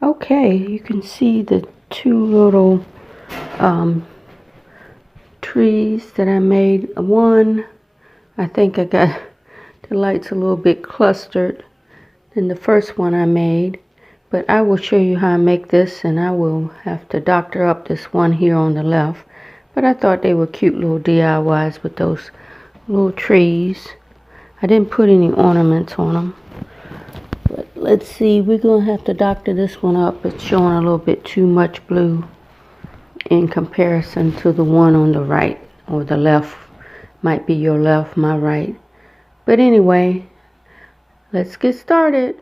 Okay, you can see the two little trees that I made. One, I think I got the lights a little bit clustered than the first one I made. But I will show you how I make this, and I will have to doctor up this one here on the left. But I thought they were cute little DIYs with those little trees. I didn't put any ornaments on them. But let's see, we're going to have to doctor this one up. It's showing a little bit too much blue in comparison to the one on the right or the left. Might be your left, my right. But anyway, let's get started.